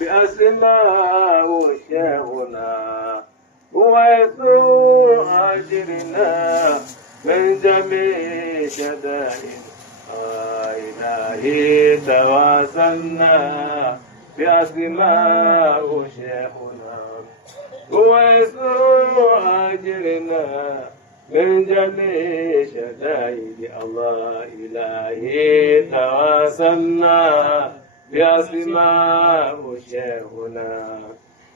بأسماء شيخنا ويسوع أجرنا من جميع شدائد إلهي تواسلنا بأسماء شيخنا ويسوع أجرنا من جميع شدائد الله إلهي تواسلنا بأسماء شيخنا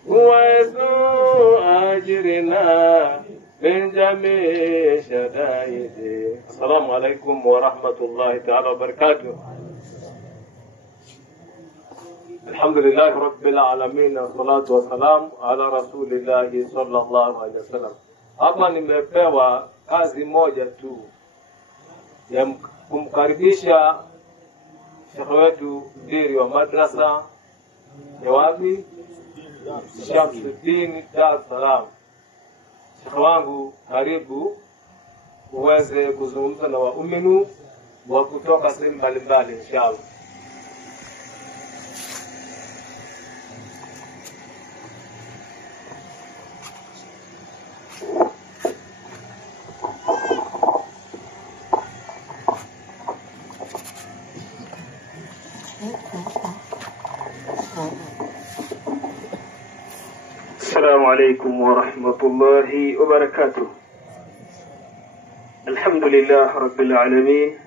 ويسوع أجرنا من جميع شدائد. السلام عليكم ورحمة الله تعالى وبركاته. الحمد لله رب العالمين والصلاة والسلام على رسول الله صلى الله عليه وسلم. Hapa nimepewa kazi moja tu ya kumkaribisha shekhe wetu mdiri wa madrasa ya wapi? Shamsuddin Dar es Salaam. Shekhe wangu, karibu uweze kuzungumza na waumini wa kutoka sehemu mbalimbali inshallah. السلام عليكم ورحمة الله وبركاته. الحمد لله رب العالمين،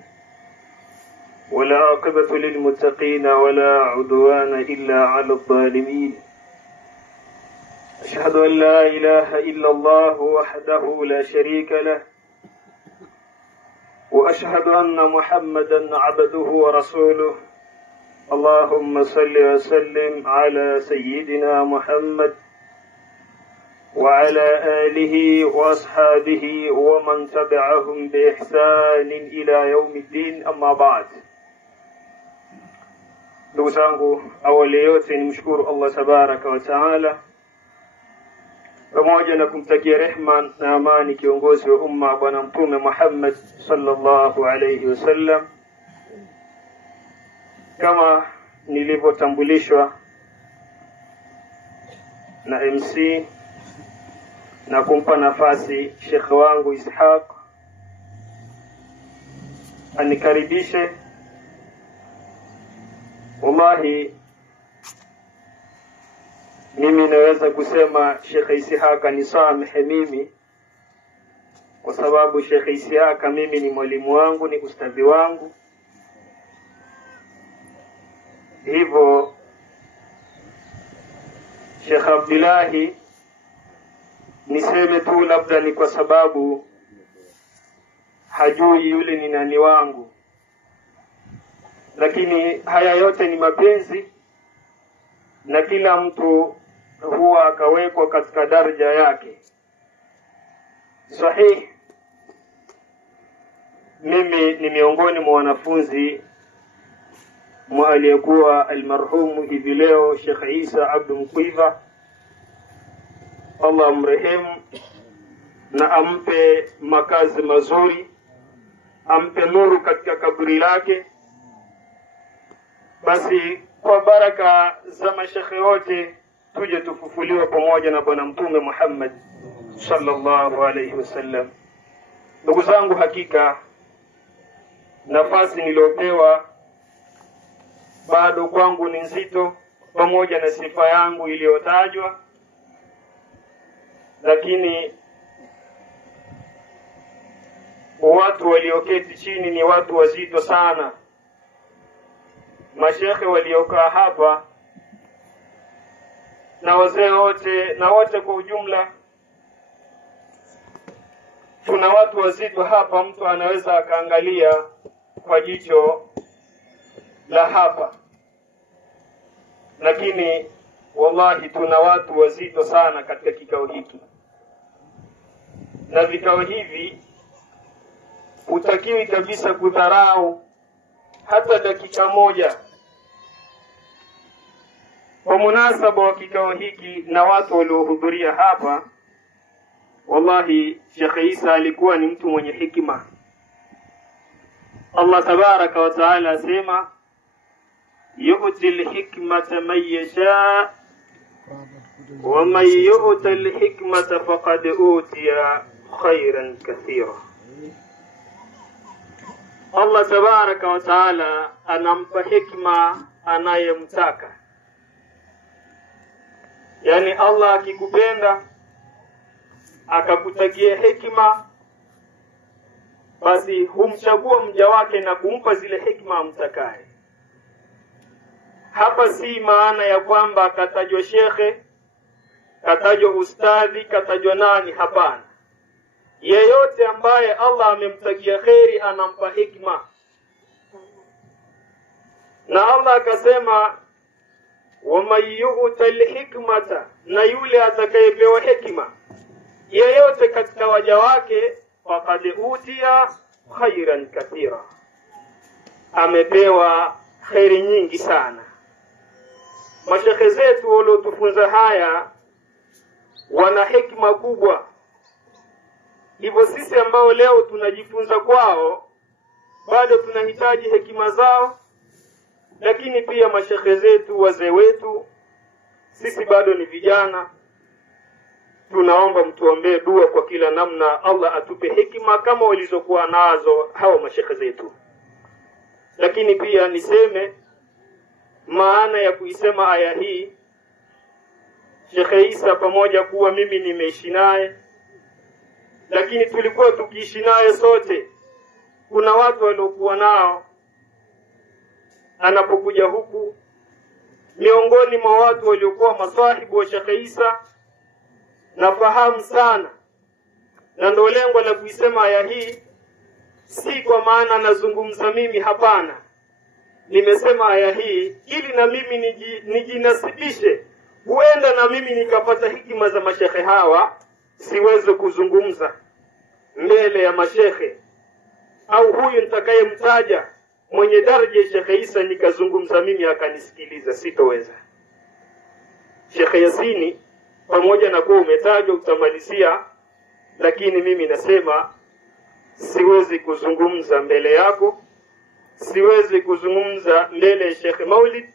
ولا عاقبة للمتقين ولا عدوان إلا على الظالمين. أشهد أن لا إله إلا الله وحده لا شريك له، وأشهد أن محمدا عبده ورسوله. اللهم صل وسلم على سيدنا محمد وعلى آله وأصحابه ومن تبعهم بإحسان إلى يوم الدين. أما بعد. ndugu zangu, awali yote nimshukuru Allah tabaraka wa taala, pamoja na kumtakia rehma na amani kiongozi wa umma bwana mtume Muhammad sallallahu alayhi wasallam. Kama nilivyotambulishwa na MC na kumpa nafasi shekhe wangu Ishaq anikaribishe. Wallahi mimi naweza kusema Sheikh Ishaq anisamehe mimi, kwa sababu Sheikh Ishaq mimi ni mwalimu wangu, ni ustadhi wangu. Hivyo Sheikh Abdullahi niseme tu labda ni kwa sababu hajui yule ni nani wangu, lakini haya yote ni mapenzi na kila mtu huwa akawekwa katika daraja yake. Sahihi, mimi ni miongoni mwa wanafunzi aliyekuwa almarhumu hivi leo Sheikh Isa Abdul Mkwiva, Allah amrehemu na ampe makazi mazuri, ampe nuru katika kaburi lake. Basi kwa baraka za mashekhe wote tuje tufufuliwe pamoja na bwana mtume Muhammad sallallahu alayhi wasallam. Ndugu zangu, hakika nafasi niliopewa bado kwangu ni nzito, pamoja na sifa yangu iliyotajwa, lakini watu walioketi chini ni watu wazito sana. Mashekhe waliokaa hapa na wazee wote na wote kwa ujumla, tuna watu wazito hapa. Mtu anaweza akaangalia kwa jicho la hapa, lakini wallahi tuna watu wazito sana katika kikao hiki. Na vikao hivi utakiwi kabisa kudharau hata dakika moja. Kwa munasaba wa kikao hiki na watu waliohudhuria hapa, wallahi Sheikh Isa alikuwa ni mtu mwenye hikima. Allah tabaraka wa taala asema يؤتي الحكمة من يشاء ومن يؤت الحكمة فقد أوتي خيرا كثيرا. Allah tabaraka wa taala anampa hikma anayemtaka. Yani Allah akikupenda akakutakia hikma, basi humchagua mja wake na kumpa zile hikma amtakaye. Hapa si maana ya kwamba katajwa shekhe, katajwa ustadhi, katajwa nani, hapana. Yeyote ambaye Allah amemtakia kheri anampa hikma. Na Allah akasema وَمَنْ يُؤْتَ الْحِكْمَةَ, na yule atakayepewa hikma yeyote katika waja wake, faqad utiya khairan kathira, amepewa khairi nyingi sana. Mashekhe zetu waliotufunza haya wana hikma kubwa. Hivyo sisi ambao leo tunajifunza kwao bado tunahitaji hekima zao, lakini pia mashekhe zetu, wazee wetu, sisi bado ni vijana. Tunaomba mtuombee dua kwa kila namna, Allah atupe hekima kama walizokuwa nazo hao mashekhe zetu. Lakini pia niseme maana ya kuisema aya hii. Sheikh Isa pamoja kuwa mimi nimeishi naye, lakini tulikuwa tukiishi naye sote. Kuna watu waliokuwa nao anapokuja huku, miongoni mwa watu waliokuwa masahibu wa Sheikh Isa nafahamu sana. Na ndio lengo la kuisema aya hii, si kwa maana nazungumza mimi, hapana. Nimesema aya hii ili na mimi nijinasibishe, huenda na mimi nikapata hikima za mashekhe hawa, siweze kuzungumza mbele ya mashekhe, au huyu nitakayemtaja mwenye daraja ya Sheikh Isa nikazungumza mimi akanisikiliza, sitoweza. Sheikh Yasini pamoja na kuwa umetajwa utamalizia, lakini mimi nasema siwezi kuzungumza mbele yako, siwezi kuzungumza mbele ya Sheikh Maulid,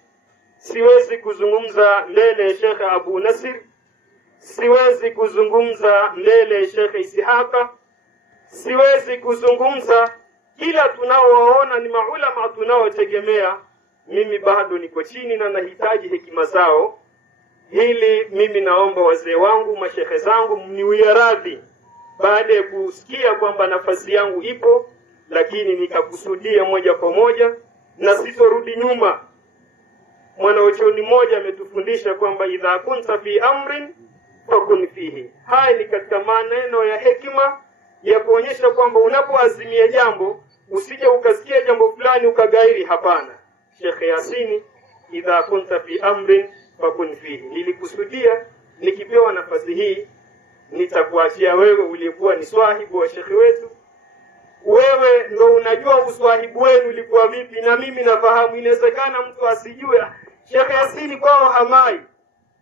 siwezi kuzungumza mbele ya Sheikh Abu Nasir, siwezi kuzungumza mbele ya Sheikh Isihaka, siwezi kuzungumza ila tunaowaona ni maulama tunaotegemea. Mimi bado niko chini na nahitaji hekima zao. Hili mimi naomba wazee wangu, mashekhe zangu, mniwie radhi baada ya kusikia kwamba nafasi yangu ipo, lakini nikakusudia moja kwa moja na sitorudi nyuma. Mwanachuoni mmoja ametufundisha kwamba idha kunta fi amrin fakun fihi. Haya ni katika maneno ya hekima ya kuonyesha kwamba unapoazimia jambo usije ukasikia jambo fulani ukagairi, hapana. Sheikh Yasini, idha kunta fi amrin fakun fihi. Nilikusudia nikipewa nafasi hii nitakuachia wewe ulikuwa ni swahibu wa shekhi wetu. Wewe ndo unajua uswahibu wenu ulikuwa vipi, na mimi nafahamu. Inawezekana mtu asijue Sheikh Yasini kwao hamai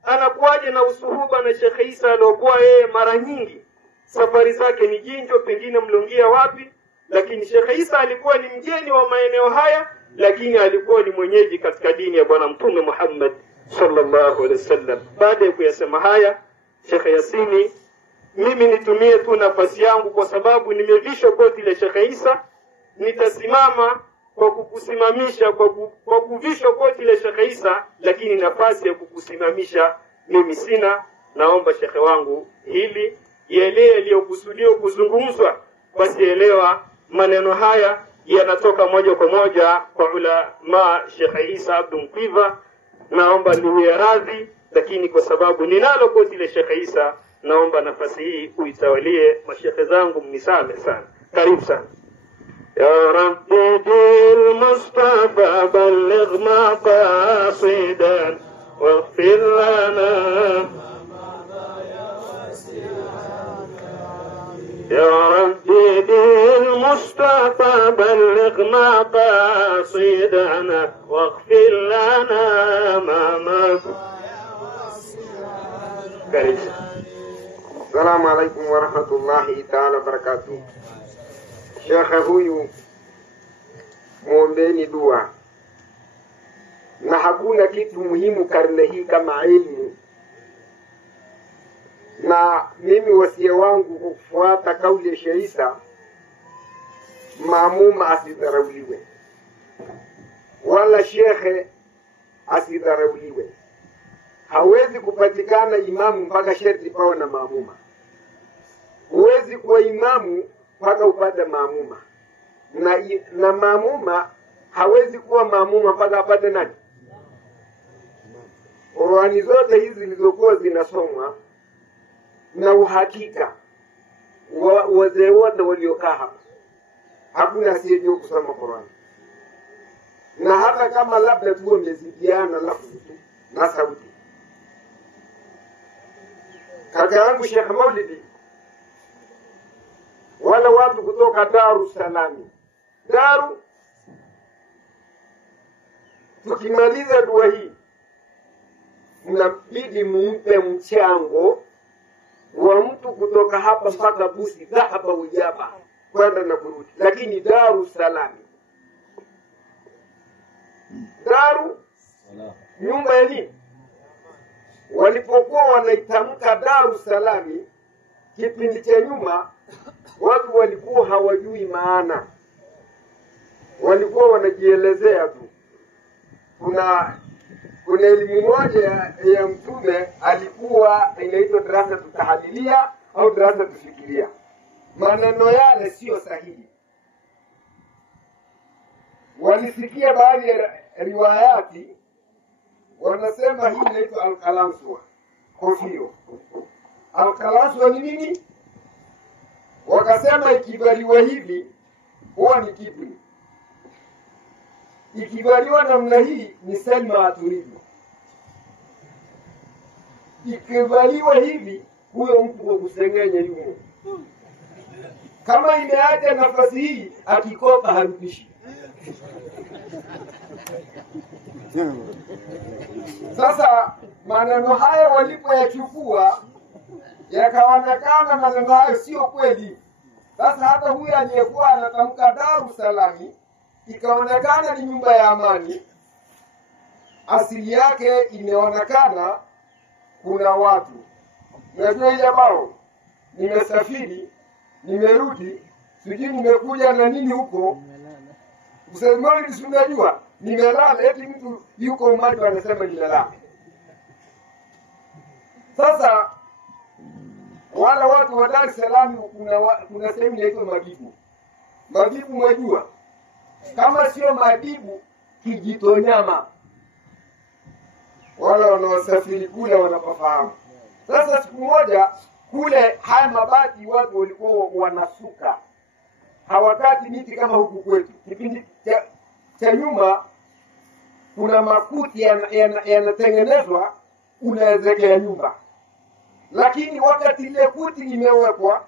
anakuaje na usuhuba na Sheikh Isa aliokuwa yeye mara nyingi safari zake ni Jinjo, pengine Mlongia wapi, lakini Sheikh Isa alikuwa ni mgeni wa maeneo haya, lakini alikuwa ni mwenyeji katika dini ya Bwana Mtume Muhammad sallallahu alaihi wasallam. Baada ya kuyasema haya, Sheikh Yasini, mimi nitumie tu nafasi yangu kwa sababu nimevishwa koti la Sheikh Isa. Nitasimama kwa kukusimamisha kwa kuvishwa koti la Sheikh Isa, lakini nafasi ya kukusimamisha mimi sina. Naomba shekhe wangu hili yale yaliyokusudiwa kuzungumzwa, basi elewa maneno haya yanatoka moja kwa moja kwa ulama Sheikh Isa Abdul Mkwiva. Naomba niwe radhi, lakini kwa sababu ninalo koti la Sheikh Isa, naomba nafasi hii uitawalie. Mashekhe zangu mnisame sana, karibu sana. يا ربي بالمصطفى بلغ مقاصدا واغفر لنا. يا ربي بالمصطفى بلغ مقاصدنا واغفر لنا ما مضى. السلام عليكم ورحمة الله تعالى وبركاته. Shekhe huyu muombeeni dua. na hakuna kitu muhimu karne hii kama ilmu. Na mimi wasia wangu kufuata kauli ya Sheikh Isa, maamuma asidharauliwe wala shekhe asidharauliwe. Hawezi kupatikana imamu mpaka sharti pawe na maamuma. Huwezi kuwa imamu mpaka upate maamuma, na maamuma hawezi kuwa maamuma mpaka apate nani? Qur'ani zote hizi zilizokuwa zinasomwa na uhakika wazee wote waliokaa hapa, hakuna asiyejua kusoma Qur'ani. Na hata kama labda tuwe mmezidiana lafzi tu na sauti. Kaka yangu Sheikh Maulidi, wala watu kutoka Daru Salami. Daru, tukimaliza dua hii mnabidi mumpe mchango wa mtu kutoka hapa mpaka Busi, dhahaba ujaba, kwenda na kurudi. Lakini Daru Salami, Daru nyumba ya nini? Walipokuwa wanaitamka Daru Salami kipindi cha nyuma, watu walikuwa hawajui maana, walikuwa wanajielezea tu. Kuna elimu moja ya Mtume alikuwa inaitwa darasa tutahadilia au darasa tufikiria. Maneno yale sio sahihi. Walisikia baadhi ya riwayati wanasema hii inaitwa al-Qalamswa, kofio. Al-Qalamswa ni nini? Wakasema ikibaliwa hivi huwa ni kibri, ikibaliwa namna hii ni Salma aturidu, ikibaliwa hivi huyo mtu wa kusengenya yumo. Kama imeacha nafasi hii akikopa harudishi. Sasa maneno haya walipoyachukua yakaonekana maneno hayo sio kweli. Sasa hata huyu aliyekuwa anatamka Daru Salami ikaonekana ni nyumba ya amani, asili yake imeonekana kuna watu. Najua ile bao nimesafiri, nimerudi, sijui nimekuja na nini huko. Usemoni nisunajua, nimelala, eti mtu yuko umaji anasema nimelala. Sasa wala watu wa Dar es Salaam kuna sehemu inaitwa Mabibu. Mabibu mwajua? Kama sio Mabibu, Kijitonyama. Wala wanaosafiri kule wanapafahamu. Sasa siku moja kule haya mabati watu walikuwa wanasuka. Hawakati miti kama huku kwetu. Kipindi cha nyuma kuna makuti yanatengenezwa unaezekea nyumba. Lakini wakati ile kuti imewekwa,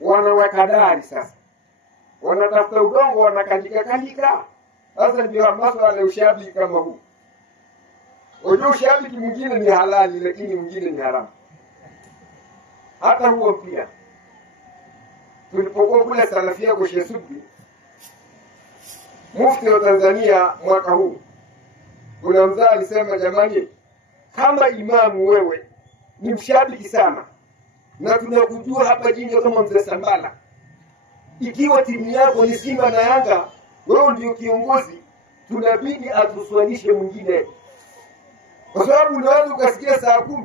wanaweka dari sasa. Wanatafuta udongo wanakandika. Sasa ndio masuala ya ushabiki kama huu. Unajua ushabiki mwingine ni halali lakini mwingine ni haramu. Hata huo pia. Tulipokuwa kule Salafia kwa Sheikh Subhi, Mufti wa Tanzania mwaka huu, kuna mzee alisema, jamani, kama imamu wewe ni mshabiki sana na tunakujua hapa Jinja kama Mzee Sambala, ikiwa timu yako ni Simba na Yanga, wewe ndio kiongozi, tunabidi atuswalishe mwingine. Kwa sababu unaweza ukasikia saa 10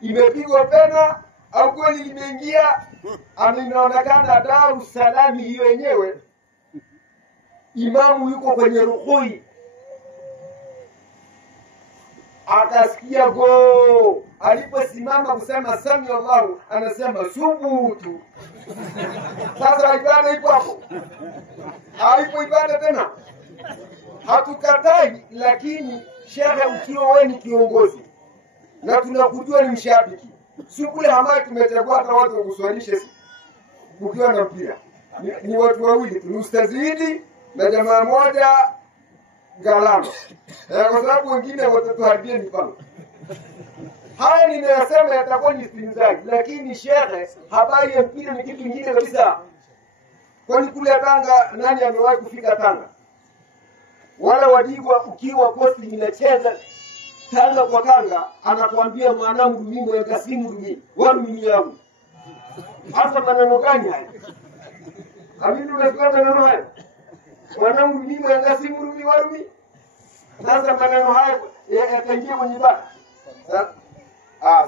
imepigwa pena au kweli limeingia, inaonekana Daru Salami hiyo yenyewe imamu yuko kwenye rukui, akasikia go, aliposimama kusema sami Allahu anasema subutu. Sasa ibada ipo hapo, haipo ibada tena. Hatukatai, lakini shekhe, ukiwa wewe ni kiongozi na tunakujua ni mshabiki, si kule hamaya tumechagua hata watu wakuswalishe ukiwa na mpira. Ni watu wawili tu, Ustazidi na jamaa moja Galama. Kwa sababu wengine watatuharibia mipango. Haya ninayosema yatakuwa ni pinzani, lakini shekhe, habari ya mpira ni kitu kingine kabisa. Kwani kule Tanga nani amewahi kufika Tanga? Wala Wadigwa ukiwa kosti inacheza tanga kwa tanga, anakuambia mwanangu mimi ya kasimu dumi, wala mimi yangu. Hasa maneno gani haya? Hamini unasikia maneno haya? Mwanangu mimi ya kasimu dumi, wala mimi. Sasa maneno haya yataingia kwenye ibada.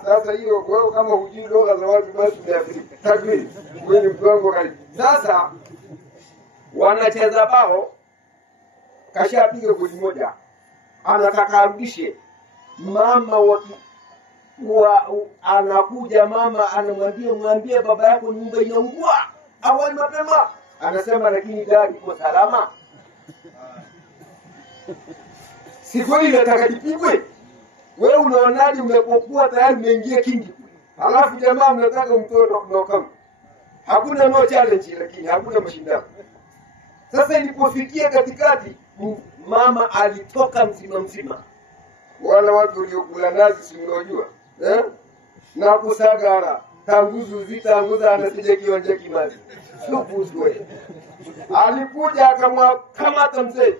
Sasa hiyo wewe kama hujui lugha za watu basi umeafrika. Takbir. Wewe ni mpango kali. Sasa wanacheza bao, kashapiga goli moja. Anataka arudishe. Mama anakuja, mama anamwambia mwambie baba yako nyumba inaungua. Awali mapema. Anasema lakini gari iko salama. Si kweli nataka nipigwe. Wewe unaonaje umepokuwa tayari umeingia kingi? Alafu jamaa mnataka mtoe knockout. Hakuna no challenge, lakini hakuna mashindano. Sasa ilipofikia katikati, mama alitoka mzima. Wala watu waliokula nazi si mnajua. Na kusagara, tanguzu zitanguza anasije kionje kimazi. Supuzwe. Alikuja akamkamata mzee.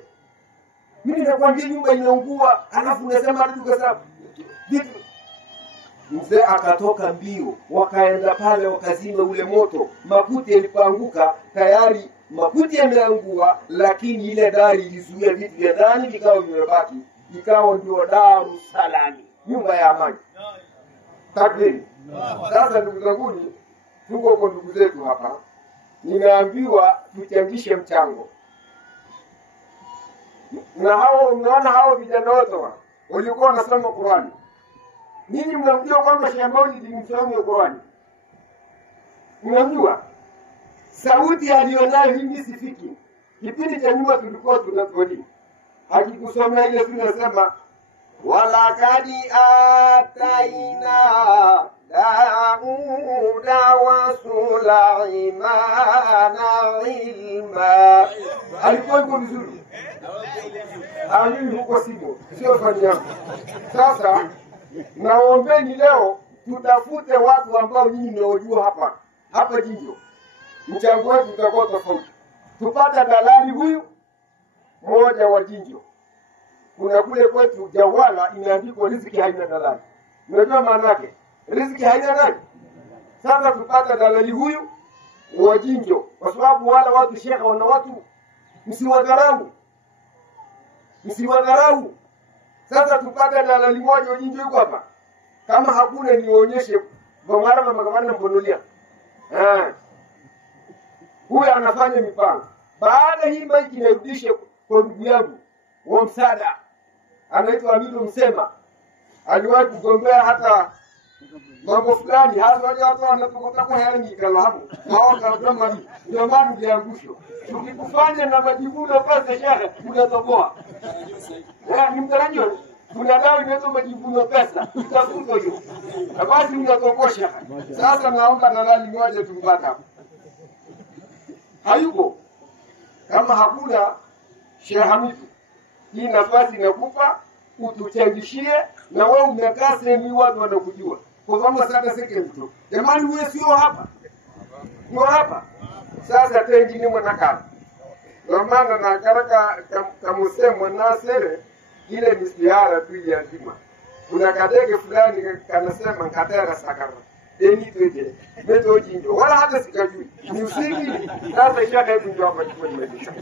Mimi nakwambia nyumba inaungua, alafu unasema rudi kwa sababu. Mzee akatoka mbio, wakaenda pale wakazima ule moto. Makuti yalipoanguka tayari makuti yameangua, lakini ile dari ilizuia vitu vya ndani vikao vimebaki. Ikawa ndio Dar es Salaam, nyumba ya amani. Takbiri. Sasa ndugu zangu, tuko kwa ndugu zetu hapa. Nimeambiwa tuchangishe mchango. Na hao mnaona hao vijana wote walikuwa wanasoma Qur'ani. Ninyi mnamjua kwamba Sheikh Maulid ni msomi wa Qur'ani? Mnamjua? Sauti alionayo mimi sifiki. Kipindi cha nyuma tulikuwa tunasoma. Hakikusoma ile tunasema wala kadi ataina Dauda wa Sulaimana ilma. Alikuwa yuko vizuri. Amini huko simo, sio fani yangu. Sasa naombeni leo tutafute watu ambao nyinyi mnaojua hapa Jinjo. Mchango wetu utakuwa tofauti. Tupata dalali huyu mmoja wa Jinjo. Kuna kule kwetu Jawala imeandikwa riziki haina dalali. Unajua maana yake? Riziki haina nani? Sasa tupata dalali huyu wa Jinjo, kwa sababu wala watu shekha wana watu msiwadharau. Sasa tupata dalali moja wa Jinjo yuko hapa. Kama hakuna nionyeshe Bongara na Magavana Mponolia. Huyu anafanya mipango. Baada hii maiki inarudisha kwa ndugu yangu wa msaada. Anaitwa Amilo Msema. Aliwahi kugombea hata mambo fulani, hasa wale watu wanatoka kwa yangi kala hapo. Haona kama jamani diangusho. Tukikufanya na majivuno pesa shaka unatoboa. Ni mtarajio. Kuna dawa inaitwa majivuno pesa. Utafuta hiyo. Na basi unatokosha. Sasa naomba dalali moja tumpata hapo. Hayuko. Kama hakuna Sheikh Hamidu, hii nafasi nakupa utuchangishie, na wewe umekaa sehemu watu wanakujua. Kwa sababu sasa second tu. Jamani wewe sio hapa. Sio hapa. Sasa tengine mwanakana. Ndio maana na karaka kamusemo na sere ile mistihara tu ya nzima. Kuna kadege fulani kanasema katera sakara. Deni tweje. Meto Jinjo. Wala hata sikajui. Ni usingi. Sasa ishaka hebu ndio hapa kwa nimesha.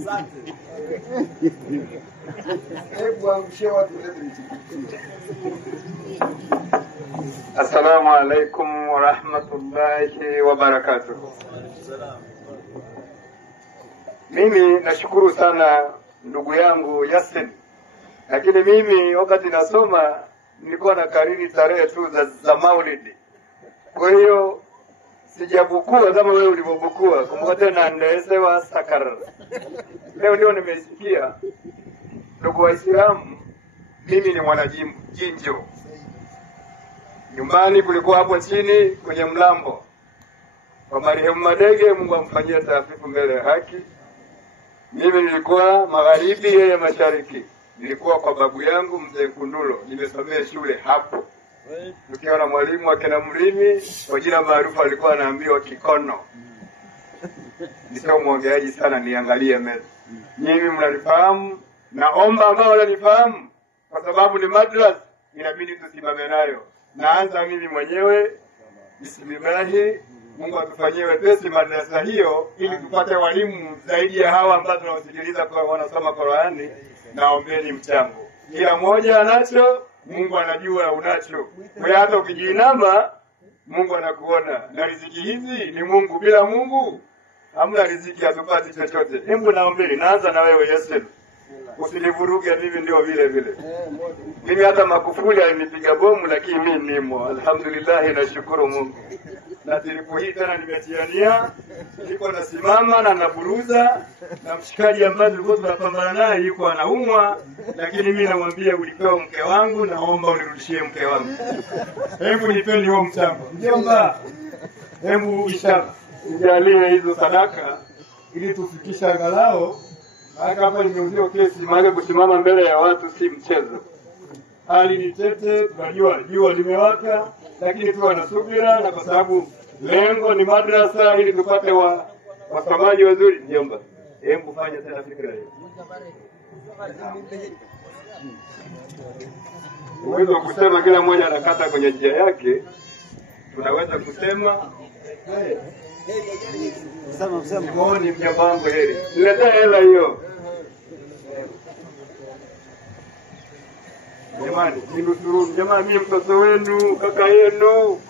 Asante. Hebu amshe watu wetu. Assalamu alaikum wa rahmatullahi wa barakatuh. Mimi nashukuru sana ndugu yangu Yasin. Lakini mimi wakati nasoma nilikuwa na kariri tarehe tu za Maulid. Kwa hiyo sijabukua kama wewe ulivyobukua. Kumbuka tena ndaesewa sakar. Leo ndio nimesikia ndugu Waislamu, mimi ni mwana Jinjo. Nyumbani kulikuwa hapo chini kwenye mlambo kwa marehemu Madege, Mungu amfanyie taafifu mbele ya haki. Mimi nilikuwa magharibi, yeye mashariki. Nilikuwa kwa babu yangu mzee Kundulo, nimesomea shule hapo. Tukiwa na mwalimu wa Kena Mrimi, kwa jina maarufu alikuwa anaambiwa Kikono. Nisio mwongeaji sana, niangalie meza. Nyinyi mnalifahamu, naomba ambao wanalifahamu, kwa sababu ni madrasa inabidi tusimame nayo. Naanza mimi mwenyewe, bismillahi, Mungu atufanyie wepesi madrasa hiyo ili tupate walimu zaidi ya hawa ambao tunawasikiliza kwa wanasoma Qur'ani. Naombeni mchango, kila mmoja anacho, Mungu anajua unacho. Kwa hata ukijinama Mungu anakuona, na riziki hizi ni Mungu, bila Mungu hamna riziki, hatupati chochote. Hebu naombeni, naanza na wewe Yasir, usinivuruge mimi ndio vile vile. Mimi hata Magufuli alinipiga bomu, lakini mimi nimo, alhamdulillah, nashukuru Mungu. Na tilipo hii tena nimetiania, niko nasimama na naburuza, na mshikaji ambaye tulikuwa tunapambana naye yuko anaumwa, lakini mimi namwambia ulipewa mke wangu, naomba unirudishie mke wangu. Hebu nipeni huo mchango. Mjomba, hebu inshallah nijalie hizo sadaka ili tufikisha angalau. Hapa nimeuzia kesi, maana kusimama mbele ya watu si mchezo. Hali ni tete, tunajua jua limewaka, lakini tuwe na subira, na kwa sababu lengo ni madrasa ili tupate wasomaji wazuri. Mjomba, hebu fanya tena fikra hiyo. Uwezo kusema kila mmoja anakata kwenye njia yake, tunaweza kusema Simoni mjomba wangu heri, niletee hela hiyo. Jamani, ninusuru jamani, mimi mtoto wenu, kaka yenu.